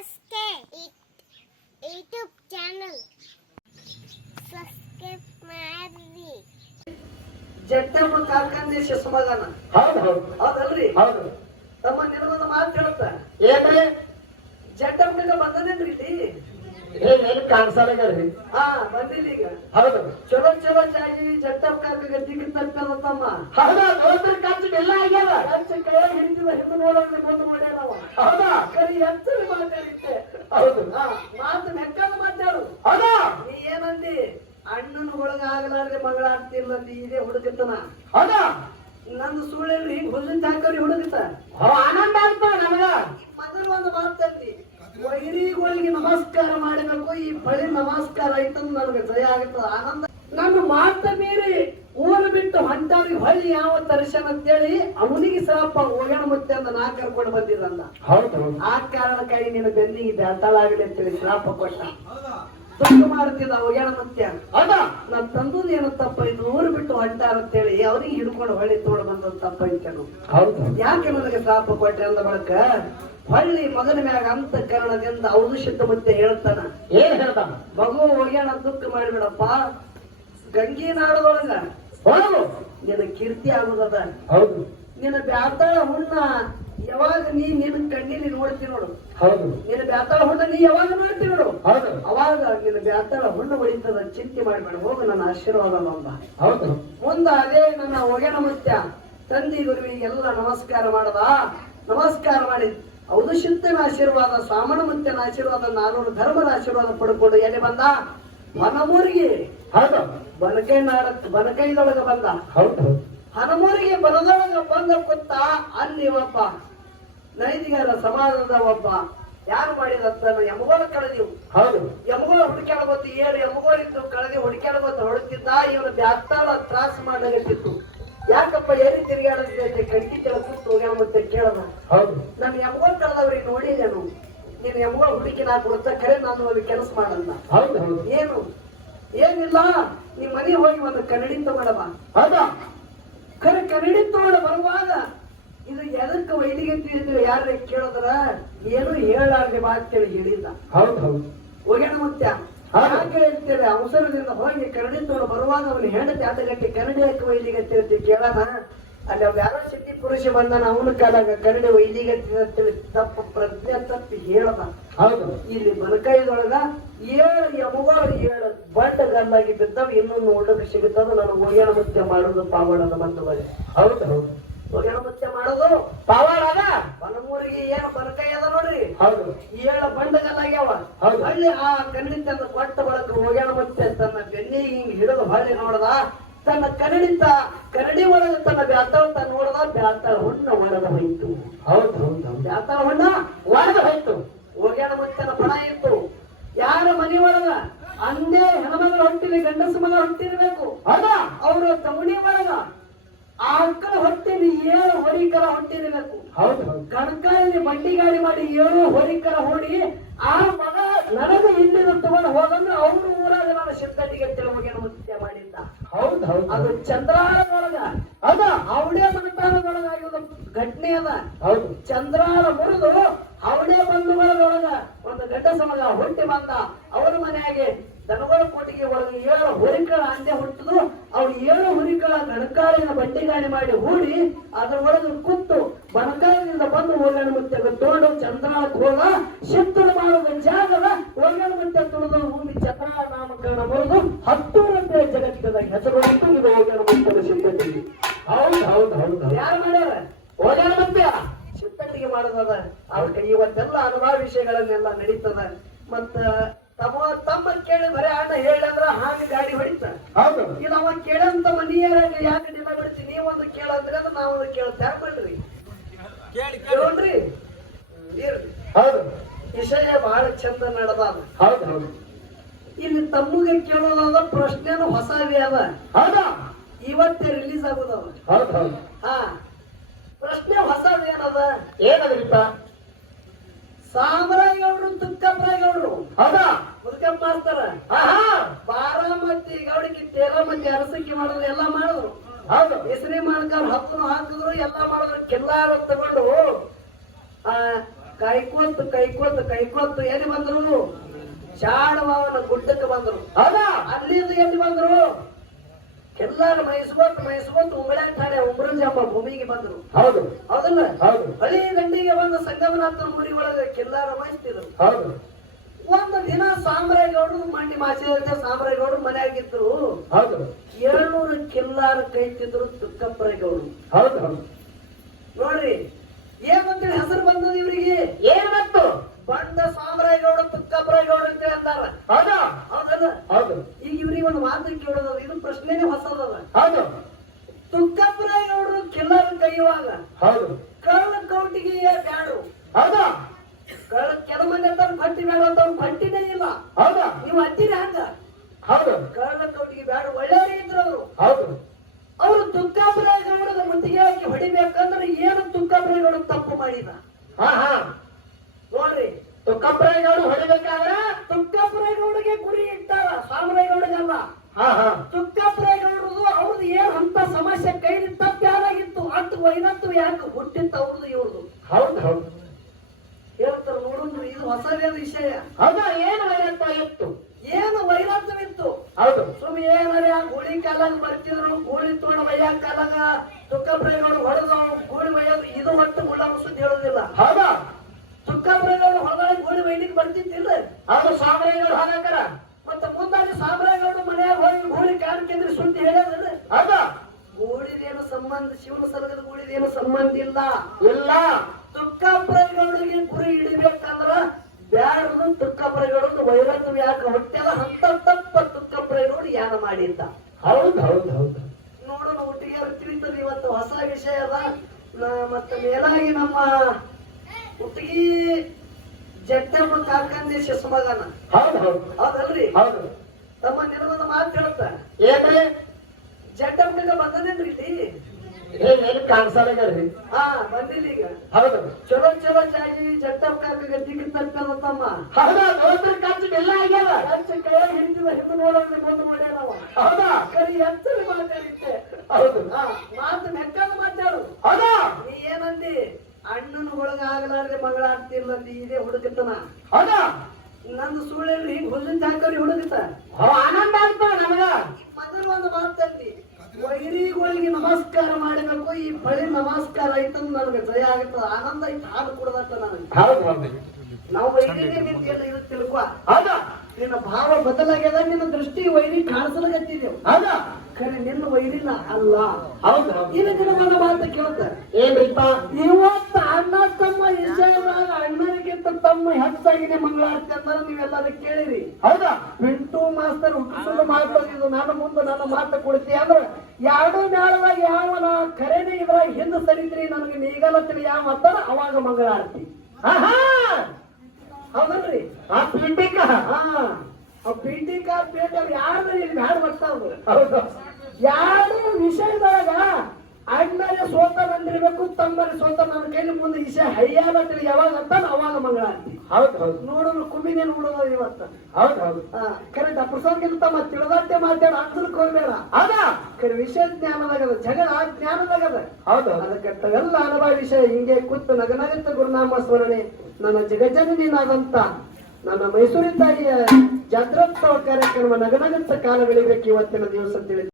SK YouTube channel subscribe ಮಾಡಿ. ಜಟ್ಟಮ್ಮ ಕಾರ್ಖಾನೆ ಶಿಶುಮಗನ ಹೌದು ಹೌದಲ್ರಿ? ಹೌದು. ತಮ್ಮ ನಿನಗೊಂದು ಮಾತು ಹೇಳುತ್ತ, ಏನ್ರಿ ಜಟ್ಟಮ್ಮಗ ಬಂದನೇನ್ರಿ ಇಲ್ಲಿ? ಏನು ಕಾಣಿಸಲ್ರಿ? ಹಾ ಬಂದಿಲ್ಲ ಈಗ. ಹೌದು ಚಲೋ ಚಲೋ ಜಾಗಿ ಜಟ್ಟಮ್ಮ ಕಾರ್ಮಿಕ ದಿಕ್ಕ ತಪ್ಪದ ತಮ್ಮ. ಹೌದಾ? ದೋಸ್ತರ ಖರ್ಚು ಎಲ್ಲ ಆಗ್ಯಾವ. ಖರ್ಚು ಕೈ ಹಿಡಿದಿದ ಹಿಂದೆ ನೋಡೋದ್ರೆ ಬಂದು ಮಾಡ್ಯಾನವ. ಹೌದಾ? ಕರಿ ಎತ್ತರಿ ಮಾತಾಡಿತ್ತೆ. ಹೌದು. ಹಾ ಮಾತು ಮೆಕ್ಕದ ಮಾತಾಡು. ಹೌದಾ? ನೀ ಏನಂದಿ? ಅಣ್ಣನ ಒಳಗ ಆಗಲಾರ್ದೆ ಮಗಳ ಆಗ್ತಿಲ್ಲ ಇದೇ ಹುಡುಗತನ. ಹೌದಾ? ನಂದು ಸುಳ್ಳೆಲ್ರಿ, ಹುಲ್ಲಿನ ಹಾಕವ್ರಿ ಹುಡುಗತ. ಆನಂದ ಆಗ್ತದೆ ನಮಗ. ಮೊದಲು ಒಂದು ಮಾತಂದಿ, ವೈರಿಗಳಿಗೆ ನಮಸ್ಕಾರ ಮಾಡಬೇಕು, ಈ ಬಳಿ ನಮಸ್ಕಾರ ಆಯ್ತಂದ್ ನನಗೆ ಜಯ ಆಗುತ್ತದೆ, ಆನಂದ. ನನ್ನ ಮಾತ ಮೀರಿ ಊರು ಬಿಟ್ಟು ಹೊಂಟವ್ರಿಗೆ ಹೊಳ್ಳಿ ಯಾವ ದರ್ಶನ ಅಂತೇಳಿ ಅವನಿಗೆ ಸ್ವಲ್ಪ ಹೋಗೋಣ ಮತ್ತೆ ಅಂತ ನಾ ಕರ್ಕೊಂಡು ಬಂದಿರಂದ. ಹೌದು. ಆ ಕಾರಣಕ್ಕಾಗಿ ನಿನ್ನ ಬೆನ್ನಿಗೆ ಬೆಳ್ತಾಳಾಗಲಿ ಅಂತೇಳಿ ಶ್ರಾಪ ಕೊಟ್ಟ. ದುಡ್ಡು ಮಾಡ್ತಿದ್ದ ಹೋಗ್ಯಾಣ ಮತ್ತೆ. ಹೌದಾ? ನಾನ್ ತಂದದ್ದು ಏನೋ ತಪ್ಪಾಯ್ತು, ಊರು ಬಿಟ್ಟು ಹೊಂಟಾರ ಅಂತೇಳಿ ಅವ್ರಿಗೆ ಹಿಡ್ಕೊಂಡು ಹೊಳ್ಳಿ ತೋಡ್ ಬಂದ ತಪ್ಪಾಯ್ತೇನು. ಹೌದು. ಯಾಕೆ ನನಗೆ ಶ್ರಾಪ ಕೊಟ್ಟೆ ಅಂದ ಬಳಕ ಹೊಳ್ಳಿ ಮಗನ ಮ್ಯಾಗ ಅಂತಃಕರಣದಿಂದ ಔದುಷಿತ ಮತ್ತೆ ಹೇಳ್ತಾನ. ಏನ್ ಹೇಳ್ತಾನ? ಮಗು ಹೋಗ್ಯಾಣ ದುಃಖ ಮಾಡಿಬಿಡಪ್ಪ, ಗಂಗಿ ನಾಡದೊಳಗ ಹೌದು. ನಿನ್ನ ಕೀರ್ತಿ ಆಗುದದ. ಹೌದು. ನಿನ್ನ ಬ್ಯಾತಾಳ ಹುಣ್ಣ ಯಾವಾಗ ನಿನ್ನ ಕಣ್ಣಿಲಿ ನೋಡ್ತಿ ನೋಡು. ಹೌದು. ನಿನ್ನ ಬ್ಯಾತಾಳ ಹುಣ್ಣ ನೀ ಯಾವಾಗ ನೋಡ್ತಿ ನೋಡು, ಹೌದು. ಅವಾಗ ನಿನ್ನ ಬ್ಯಾತಾಳ ಹುಣ್ಣು ಹೊಡಿತದ, ಚಿಂತೆ ಮಾಡ್ಬೇಡ, ಹೋಗು ನನ್ನ ಆಶೀರ್ವಾದ ಅಂದ. ಹೌದು. ಮುಂದ ಅದೇ ನನ್ನ ಒಗೆಣ ಮುತ್ಯ ತಂದಿ ಗುರುವಿಗೆಲ್ಲ ನಮಸ್ಕಾರ ಮಾಡದ. ನಮಸ್ಕಾರ ಮಾಡಿ ಔದುಷಿತ್ತನ ಆಶೀರ್ವಾದ, ಸಾಮಣ ಮುತ್ಯನ ಆಶೀರ್ವಾದ, 400 ಧರ್ಮದ ಆಶೀರ್ವಾದ ಪಡ್ಕೊಂಡು ಎಲ್ಲಿ ಬಂದ? ಹನಮೂರಿಗೆ. ಹೌದು. ಬನಕೈದೊಳಗ ಬಂದ. ಹೌದು. ಹನಮೂರಿಗೆ ಬನದೊಳಗ ಬಂದ ಕೂತ. ಅಲ್ಲಿ ಒಬ್ಬ ನೈದಿಗರ ಸಮಾಜದ ಒಬ್ಬ ಯಾರು ಮಾಡಿದಂತ ಯಮಗೋಳ ಕಳೆದಿವು. ಹೌದು. ಯಮಗೋಳ ಹುಡುಕ್ಯಾಡ ಗೊತ್ತು, 7 ಯಮಗೋಳಿದ್ದು ಕಳೆದಿ ಹುಡುಕ್ಯಾಡ ಗೊತ್ತು ಹೊಡುತ್ತಿದ್ದ. ಇವನು ಬ್ಯಾತ್ತಾಳ ತ್ರಾಸ ಮಾಡಲಾಗತ್ತಿತ್ತು. ಯಾಕಪ್ಪ ಎಲ್ಲಿ ತಿರುಗಾಡೋದೈತೆ ಕಂಕಿ ಕೆಳ ಕೂತು ಹೋಗ್ಯಾವ ಮತ್ತೆ ಕೇಳದ. ಹೌದು. ನಾನು ಯಮಗೋಳ ಕಳೆದವ್ರಿಗೆ ನೋಡಿದೇನು, ನೀನು ಯಮಗೋಳ ಹುಡುಕಿ ನಾ ಕೊಡ್ತಾ ಖರೆ ನಾನು ಒಂದು ಕೆಲಸ ಮಾಡಲ್ಲ. ಹೌದು. ಹೌದು. ಏನು? ಏನಿಲ್ಲ, ನಿಮ್ ಮನೆ ಹೋಗಿ ಒಂದು ಕನ್ನಡಿ ತಗೊಳಬ. ಹೌದಾ? ಖರೆ ಕನ್ನಡಿ ತಗೊಂಡ ಬರುವಾಗ ಇದು ಎದಕ್ಕೆ ವೈದಿಗೆ ತಿಳಿದ್ರು ಯಾರ ಕೇಳಿದ್ರ ಏನು ಹೇಳಾರ್ದೆ ಬಾ ಅಂತೇಳಿ ಹೇಳಿಲ್ಲ. ಹೌದು. ಹೌದು. ಹೋಗ್ಯಾಣ ಮತ್ತೆ ಯಾಕೆ ಹೇಳ್ತೇವೆ? ಅವಸರದಿಂದ ಹೋಗಿ ಕನ್ನಡಿ ತಗೊಂಡು ಬರುವಾಗ ಅವನು ಹೆಂಡತಿ 2 ಗಂಟೆ ಕನ್ನಡಿ ಯಾಕೆ ವೈದಿಗೆ ತಿಳ್ತಿ ಕೇಳೋಣ. ಅಲ್ಲಿ ಅವ್ ಯಾರೋ ಸಿದ್ಧಿ ಪುರುಷ ಬಂದಾನ, ಅವನ ಕಾಲಾಗ ಕನ್ನಡಿ ವೈದಿಗೆ ತಿಳಿ ತಪ್ಪು ಪ್ರಜ್ಞೆ ತಪ್ಪಿ ಹೇಳದ. ಹೌದು. ಇಲ್ಲಿ ಬನಕೈದೊಳಗ 7 ಯಮಗಳು 7 ಬಂಡ ಗಲ್ಲಾಗಿ ಬಿದ್ದಾವ. ಇನ್ನೊಂದು ಹುಡುಗ ಸಿಗುತ್ತದ. ನಾನು ಹೋಗ್ಯಾಣ ಮುತ್ಯ ಮಾಡೋದು ಪಾವಳದ ಬಂಧುಗಳೇ. ಹೌದು. ಹೌದು. ಹೋಗ್ಯಾಣ ಮುತ್ಯ ಮಾಡೋದು ಪಾವಾಡ ಅದ. ಬನಮೂರಿಗೆ ಏನು ಬನಕೈ ಅದ ನೋಡ್ರಿ. ಹೌದು. 7 ಬಂಡ ಗಲ್ಲಾಗ್ಯಾವ. ಹೌದು. ಹಳ್ಳಿ ಆ ಕನ್ನಡಿ ತಂದ ಕೊಟ್ಟ ಬಳಕ ಹೋಗ್ಯಾಣ ಮುತ್ಯ ತನ್ನ ಬೆನ್ನಿಗೆ ಹಿಂಗ್ ಹಿಡಿದು ಹೊಳ್ಳಿ ನೋಡದ. ತನ್ನ ಕನ್ನಡಿ ಒಳಗ ತನ್ನ ಬ್ಯಾತಾಳ ನೋಡದ. ಬ್ಯಾತಾಳ ಹುಣ್ಣ ಒಳಗ ಹೋಯ್ತು. ಹೌದು. ಹೌದು. ಬ್ಯಾತಾಳ ಹುಣ್ಣ ಒಳಗ ಹೋಯ್ತು. ಹೋಗ್ಯಾಣ ಮುತ್ಯನ ಪಣ ಇತ್ತು. ಯಾರ ಮನೆ ಒಳಗ ಅಂದೇ ಹೆಣ್ಮಗಳ ಹೊಟ್ಟಿನ ಗಂಡಸ ಮಗ ಹೊಟ್ಟಿರ್ಬೇಕು. ಹೌದಾ? ಅವ್ರ ತವಣಿ ಒಳಗ ಆ ಅಕ್ಕನ ಹೊಟ್ಟಿನ 7 ಹೊರಿಕರ ಹೊಟ್ಟಿರ್ಬೇಕು. ಹೌದು. ಹೌದು. ಕಣಕಾಯಲ್ಲಿ ಬಂಡಿ ಗಾಡಿ ಮಾಡಿ 7 ಹೊರಿಕರ ಹೊಡಿ ಆ ಮಗ ನನಗೆ ಹಿಂದಿನ ತಗೊಂಡು ಹೋಗಂದ್ರೆ ಅವ್ರ ಊರಾಗ ನಾನು ಸಿದ್ಧಟಿಗೆ ಹೋಗ್ಯಾಣ ಮುತ್ಯ ಮಾಡಿದ್ದ. ಹೌದು. ಹೌದು. ಅದು ಚಂದ್ರಾಳದೊಳಗ ಅದ ಅವಳೇ ಮನತಾಳದೊಳಗಾಗಿರೋ ಘಟನೆ ಅದ. ಹೌದು. ಚಂದ್ರಾಳ ಮುರಿದು ಅವಳೇ ಬಂಧುಗಳೊಳಗ ಒಂದು ಗಂಡಸ ಮಗ ಹುಟ್ಟಿ ಬಂದ. ಅವರ ಮನೆಯಾಗೆ ದನಗಳ ಕೋಟಿಗೆ ಒಳಗೆ 7 ಹುರಿಕಳ ಅಂದೆ ಹುಟ್ಟಿದು. ಅವ್ರು 7 ಹುರಿಕಳ ಗಣಕಾಲಿನ ಬಂಡಿ ಗಾಡಿ ಮಾಡಿ ಹೂಡಿ ಅದರೊಳಗೆ ಕೂತು ಬಣಕಾಲಿನಿಂದ ಬಂದು ಹೋಗಣ ಮುತ್ಯ ತೋಡು ಚಂದ್ರಾಳಕ್ಕೆ ಹೋಗ ಶಿಸ್ತುಳು ಮಾಡುವ ಜಾಗದ ಹೋಗಣ ಮುತ್ಯ ತುಳಿದು ಭೂಮಿ ಚಂದ್ರಾಳ ನಾಮಕರಣ ಬರೆದು 10 ರೂಪಾಯಿ ಜಗತ್ತಿದಾಗ ಹೆಸರು ಇದು ಹೋಗಣ ಮುತ್ಯದ ಸಿದ್ಧತೆಗೆ. ಹೌದು. ಹೌದು. ಹೌದು. ಯಾರು ಮಾಡ್ಯಾರ? ಹೋಗ್ಯಾನ ಮುತ್ಯ ಸಿದ್ಧತೆಗೆ ಮಾಡೋದದ. ಅವ್ರಿಗೆ ಇವತ್ತೆಲ್ಲ ಅನುಭವ ವಿಷಯಗಳನ್ನೆಲ್ಲ ನಡೀತದ. ಮತ್ತ ತಮ್ಮ ಕೇಳಿ ಬರೇ ಅಣ್ಣ ಹೇಳಂದ್ರ ಹಾಗೆ ಗಾಡಿ ಹೊಡಿತ. ಹೌದು. ಇದು ಅವ ಕೇಳಂತ ಮನಿಯರಾಗ ಯಾಕೆ ದಿನ ಬಿಡ್ತಿ, ನೀವೊಂದು ಕೇಳಂದ್ರೆ ಅಂದ್ರೆ ನಾವೊಂದು ಕೇಳ್ತ ಯಾಕೆ ಮಾಡ್ರಿ ಕೇಳ್ರಿ. ಇರ್ರಿ, ಹೌದು. ವಿಷಯ ಬಹಳ ಚಂದ ನಡೆದ. ಹೌದು. ಹೌದು. ಇಲ್ಲಿ ತಮ್ಮಗೆ ಕೇಳೋದಾದ ಪ್ರಶ್ನೆನು ಹೊಸವೇ ಅದ. ಹೌದಾ? ಇವತ್ತೇ ರಿಲೀಸ್ ಆಗುದವ. ಹೌದು. ಹೌದು. ಹಾ, ಪ್ರಶ್ನೆ ಹೊಸದೇನದ? ಏನದ್ರಿಪ್ಪ? ಸಾಮರಾಯಗೌಡ್ರು ತುಕ್ಕಪ್ಪರಾಯಗೌಡ್ರು ಹೌದಾ? ಮುದುಕಪ್ಪ ಮಾಡ್ತಾರ. ಬಾರಾಮತಿ ಗೌಡಿಗೆ ತೇರಾಮತಿ ಅರಸಕ್ಕಿ ಮಾಡಿದ್ರು, ಎಲ್ಲ ಮಾಡಿದ್ರು. ಹೌದು. ಹೆಸರಿ ಮಾಡ್ಕೊಂಡು ಹಕ್ಕನು ಹಾಕಿದ್ರು, ಎಲ್ಲ ಮಾಡಿದ್ರು. ಕೆಲ್ಲಾರ ತಗೊಂಡು ಕೈಕೋತ್ ಎಲ್ಲಿ ಬಂದ್ರು? ಶಾಣವಾವನ ಗುಡ್ಡಕ್ಕೆ ಬಂದ್ರು. ಹೌದಾ? ಅಲ್ಲಿಂದ ಎಲ್ಲಿ ಬಂದ್ರು? ಎಲ್ಲಾರು ಮೈಸ್ಕೊತ್ ಉಂಬಳ್ಯಾಗ ಠಾಣೆ ಉಂಬ್ರಂಜ ಎಂಬ ಭೂಮಿಗೆ ಬಂದ್ರು. ಹೌದು ಹೌದಲ್ಲ? ಹೌದು ಹಳಿ ದಂಡಿಗೆ ಬಂದ ಸಂಗಮನಾಥನ ಊರಿ ಒಳಗೆ ಕೆಲ್ಲಾರ ಮೈಸ್ತಿದ್ರು. ಹೌದು ಒಂದು ದಿನ ಸಾಮ್ರಾಯಗೌಡರು ಮಂಡಿ ಮಾಚಿದ ಸಾಮ್ರಾಯಗೌಡರು ಮನೆಯಾಗಿದ್ರು. ಹೌದು 200 ಕಿಲ್ಲಾರ ಕೈತಿದ್ರು ತುಕ್ಕಪ್ಪರೇಗೌಡರು. ಹೌದು ಹೌದು ನೋಡ್ರಿ ಏನಂತೇಳಿ ಹೆಸರು ಬಂದದ ಇವ್ರಿಗೆ? ಏನ್ ಬಂತು? ಬಂದ ಸಾಮ್ರಾಯಗೌಡ ತುಕ್ಕಪ್ಪರೇಗೌಡ ಅಂತ ಅಂತಾರ. ಹೌದಾ? ಹೌದಲ್ಲ? ಹೌದು ಈಗ ಇವ್ರಿಗೆ ಒಂದು ಮಾತು ಕೇಳೋದ, ಇದು ಪ್ರಶ್ನೆನೇ ಹೊಸದದ. ಹೌದು ತುಕ್ಕಪ್ಪರೇಗೌಡರು ಕಿಲ್ಲಾರ ಕೈಯುವಾಗ ಹೌದು ಕಳ್ಳ ಕೌಟಿಗೆ ಬ್ಯಾಡು. ಹೌದಾ? ಕೆಲ ಮಂದಿ ಅಂತಾರ ಭಟ್ಟಿ ಬೇಡ ಅಂತ, ಅವ್ರು ಭಟ್ಟಿನೇ ಇಲ್ಲ. ಹೌದಾ? ನೀವು ಅಂತೀರಿ ಹಂಗ? ಹೌದು ಕಳ್ಳ ಕೌಟಿಗೆ ಬ್ಯಾಡ, ಒಳ್ಳೆಯವರೇ ಇದ್ರು ಅವರು. ಹೌದು ಅವರು ತುಕ್ಕಪ್ಪರೇಗೌಡರ ಮುತ್ತಿಗೆ ಹಾಕಿ ಹೊಡಿಬೇಕಂದ್ರೆ ಏನು ತುಕ್ಕಪ್ಪರೇಗೌಡ ತಪ್ಪು ಮಾಡಿದ? ಹಾ ಹಾ ನೋಡ್ರಿ, ತುಕ್ಕಪ್ಪರೇಗೌಡ ಹೊಡಿಬೇಕಾದ್ರೆ ತುಕ್ಕಪ್ಪರೇಗೌಡಗೆ ಗುರಿ ಇಟ್ಟಾರ, ಸಾಮ್ರಾಯಗೌಡಗಲ್ಲ. ಹಾ ಹಾ ತುಕ್ಕಪ್ಪರೇಗೌಡರು ಅವ್ರದ್ದು ಏನ್ ಅಂತ ಸಮಸ್ಯೆ ಕೈಲಿ ತಪ್ಪು ಯಾರಾಗಿತ್ತು, ಅಷ್ಟು ವೈನತ್ತು ಯಾಕೆ ಹುಟ್ಟಿತ್ತು ಅವ್ರದ್ದು ಇವ್ರದ್ದು ಹೌದು ಹೌದು ಹೇಳ್ತಾರ. ನೋಡಿದ್ರು ಇದು ಹೊಸದೇನು ವಿಷಯ? ಹೌದಾ? ಏನು ವೈರತ್ವ ಇತ್ತು? ಏನು ವೈರಾತ್ಯವಿತ್ತು? ಹೌದು ಸುಮ್ಮನೆ ಏನಾರ ಗೋಳಿ ಕಾಲಾಗ ಬರ್ತಿದ್ರು, ಗೋಳಿ ತೋಡ ವಯ್ಯಾಗ ಕಾಲಾಗ ತುಕ್ಕಪ್ಪರೇಗೌಡ ಹೊಡೆದು ಗೋಳಿ ಒಯ್ಯೋದು, ಇದು ಒಟ್ಟು ಮುಳ್ಳ ಸುದ್ದಿ ಹೇಳೋದಿಲ್ಲ. ಹೌದಾ? ತುಕ್ಕಪ್ಪರೇಗೌಡ ಹೊಡೆದಾಗ ಗೋಳಿ ಒಯ್ಲಿಕ್ಕೆ ಬರ್ತಿದ್ದಿಲ್ಲ. ಹೌದು ಸಾಮ್ರಾಯಗೌಡ ಹಾಗಾಕರ. ಮತ್ತೆ ಮುಂದಾಗಿ ಸಾಮ್ರಾಯಗೌಡ ಮನೆಯಾಗ ಹೋಗಿ ಗೋಳಿ ಕಾಣ್ಕೆಂದ್ರೆ ಸುದ್ದಿ ಹೇಳೋದಿಲ್ಲ. ಹೌದಾ? ಗೋಳಿದೇನು ಸಂಬಂಧ, ಶಿವನ ಸಲಗದ ಗೋಳಿದೇನು ಸಂಬಂಧ ಇಲ್ಲ. ಇಲ್ಲ. ತುಕ್ಕಪ್ಪರೇಗೌಡರಿಗೆ ಗುರಿ ಹಿಡಿಬೇಕಂದ್ರ ಬ್ಯಾಡದು. ತುಕ್ಕಪ್ಪರೇಗೌಡ ವೈರತ್ವ ಯಾಕೆ ಹೊಟ್ಟೆಲ್ಲ ಅಂತ ತಪ್ಪ ತುಕ್ಕಪ್ಪರೇಗೌಡ ಯಾನ ಮಾಡಿದ್ದ. ಹೌದು ಹೌದು ಹೌದು ನೋಡೋಣ, ಒಟ್ಟಿಗೆ ತಿಳಿತದೆ. ಇವತ್ತು ಹೊಸ ವಿಷಯ ಅದ. ಮತ್ತೆ ಮೇಲಾಗಿ ನಮ್ಮ ಒಟ್ಟಿಗೆ ಜಟ್ಟಮ್ಮ ಕಾಕಂದಿ ಶಿಶುಮಗನ. ಹೌದು ಹೌದು ಹೌದಲ್ರಿ? ಹೌದು ತಮ್ಮ ನಿನಗೊಂದು ಮಾತು ಹೇಳ್ತ. ಏನ್ರಿ? ಜಟ್ಟಮ್ಮಗ ಬಂದನೇನ್ರಿ ಇಲ್ಲಿ? ಏನು ಕಾಣಿಸಲ್ರಿ? ಹಾ, ಬಂದಿಲ್ಲ ಈಗ. ಹೌದು ಚಲೋ ಜಾಗಿ ಜಟ್ಟಮ್ಮ ಕಾಕಗ ದಿಗ್ಗಿ ತಪ್ಪದ ತಮ್ಮ. ಹೌದಾ? ದೋಸ್ತರ ಖರ್ಚು ಎಲ್ಲ ಆಗ್ಯಾವ. ಖರ್ಚು ಕೈ ಹಿಂದಿದ ಹಿಂದೆ ನೋಡೋದ್ರೆ ಮುಂದೆ ಮಾಡ್ಯಾರವ. ಹೌದಾ? ಕರಿ ಎತ್ತರಿ ಮಾತಾಡಿದ್ದೆ. ಹೌದು ಮಾತು ಮೆಕ್ಕದ ಮಾತಾಡು. ಹೌದಾ? ನೀ ಏನಂದಿ? ಅಣ್ಣನ ಒಳಗ ಆಗಲಾರ್ದೆ ಮಗಳಾಡ್ತಿಲ್ಲ ಅಂದಿ. ಇದೇ ಹುಡುಗತನ. ಹೌದಾ? ನಂದು ಸುಳ್ಳೆಲ್ರಿ, ಹುಲ್ಲಿಂದ ಹಾಕೋರಿ ಹುಡುಗತ. ಆನಂದ ಆಗ್ತದೆ ನಮಗ. ಮೊದಲು ಒಂದು ಮಾತಂದಿ, ವೈರಿಗಳಿಗೆ ನಮಸ್ಕಾರ ಮಾಡಬೇಕು. ಈ ಬಳಿ ನಮಸ್ಕಾರ ಐತಂದ್ ನನಗೆ ಜಯ ಆಗುತ್ತದೆ, ಆನಂದ ಐತೆ, ಹಾಲು ಕುಡದತ್ತ ನನಗೆ. ಹೌದು ಹೌದು ನಾವು ವೈರಿಗೆ ನಿಂತಿಲ್ಲ, ಇದು ತಿಳ್ಕೊ. ಹೌದಾ? ನಿನ್ನ ಭಾವ ಬದಲಾಗ್ಯದ, ನಿನ್ನ ದೃಷ್ಟಿ ವೈರಿ ಕಾಣಿಸಲಾಗತ್ತಿದ್ದೇವೆ. ಹೌದಾ? ಖರೆ ನಿನ್ನ ವೈರಿನ ಅಲ್ಲ. ಹೌದು ಹೌದು ಇನ್ನು ದಿನವಾದ ಮಾತು ಕೇಳ್ತಾರೆ. ಏನ್ರಿಪ್ಪ? ಇವತ್ತು ಅಣ್ಣ ತಮ್ಮ ವಿಷಯವಾಗ ಅಣ್ಣನಿಗಿಂತ ತಮ್ಮ ಹೆಚ್ಚಾಗಿದೆ ಮಂಗಳಾರತಿ ಅಂದ್ರೆ ನೀವೆಲ್ಲರೂ ಕೇಳಿರಿ. ಹೌದಾ? ಪಿಂಟು ಮಾಸ್ತರ್ ಹುಟ್ಟಿಸಲು ಮಾತಾಡಿದ್ದು ನನ್ನ ಮುಂದೆ ನನ್ನ ಮಾತು ಕೊಡ್ತಿ ಅಂದ್ರೆ ಎರಡು ನಾಳದಾಗ ಯಾವನ ಕರೆನೇ ಇದ್ರಾಗ ಹಿಂದೆ ಸರಿದ್ರಿ ನನಗೆ ನೀಗಲತ್ರಿ ಯಾವ ಅಂತಾರ ಅವಾಗ ಮಂಗಳಾರತಿ. ಆಹಾ ಹೌದಲ್ರಿ? ಆ ಪಿಂಡಿಕ. ಹಾ, ಪಿಂಟಿ ಕಾರ್ ಪೇಟ ಯಾರು ಇಲ್ಲಿ ಬ್ಯಾಡ ಬರ್ತಾವ್ರು. ಹೌದು ಯಾರು ವಿಷಯದೊಳಗ ಅಣ್ಣರೇ ಸೋತ ನಂದಿರ್ಬೇಕು, ತಮ್ಮರೇ ಸೋತ ನನ್ನ ಕೈಲಿ ಮುಂದೆ ವಿಷಯ ಹೈಯಾಲತ್ರಿ ಯಾವಾಗ ಅಂತ ಅವಾಗ ಮಂಗಳಾರತಿ. ಹೌದು ಹೌದು ನೋಡೋದು ಕುಮಿನೇ ನೋಡೋದು ಇವತ್ತು. ಹೌದು ಹೌದು ಕರೆಕ್ಟ್. ಪ್ರಸಂಗಿಂತ ಮತ್ತೆ ತಿಳಿದಂತೆ ಮಾತಾಡ ಅನ್ಸಲ್ಕ್ ಹೋಗ್ಬೇಡ. ಹೌದಾ? ಕರೆ ವಿಷಯ ಜ್ಞಾನದಾಗದ, ಜಗಳ ಜ್ಞಾನದಾಗದ. ಹೌದು ಅದಕ್ಕೆ ಎಲ್ಲ ಅನುಭವ ವಿಷಯ ಹಿಂಗೆ ಕೂತು ನಗನಗತ್ತ ಗುರುನಾಮ ಸ್ಮರಣೆ. ನನ್ನ ಜಗಜ್ಜನನಿನಾದಂತ ನನ್ನ ಮೈಸೂರಿನ ತಾಯಿಯ ಜಾತ್ರೋತ್ಸವ ಕಾರ್ಯಕ್ರಮ ನಗನಗತ್ತ ಕಾಲ ಬೆಳಿಬೇಕು ಇವತ್ತಿನ ದಿವಸ ತಿಳಿದು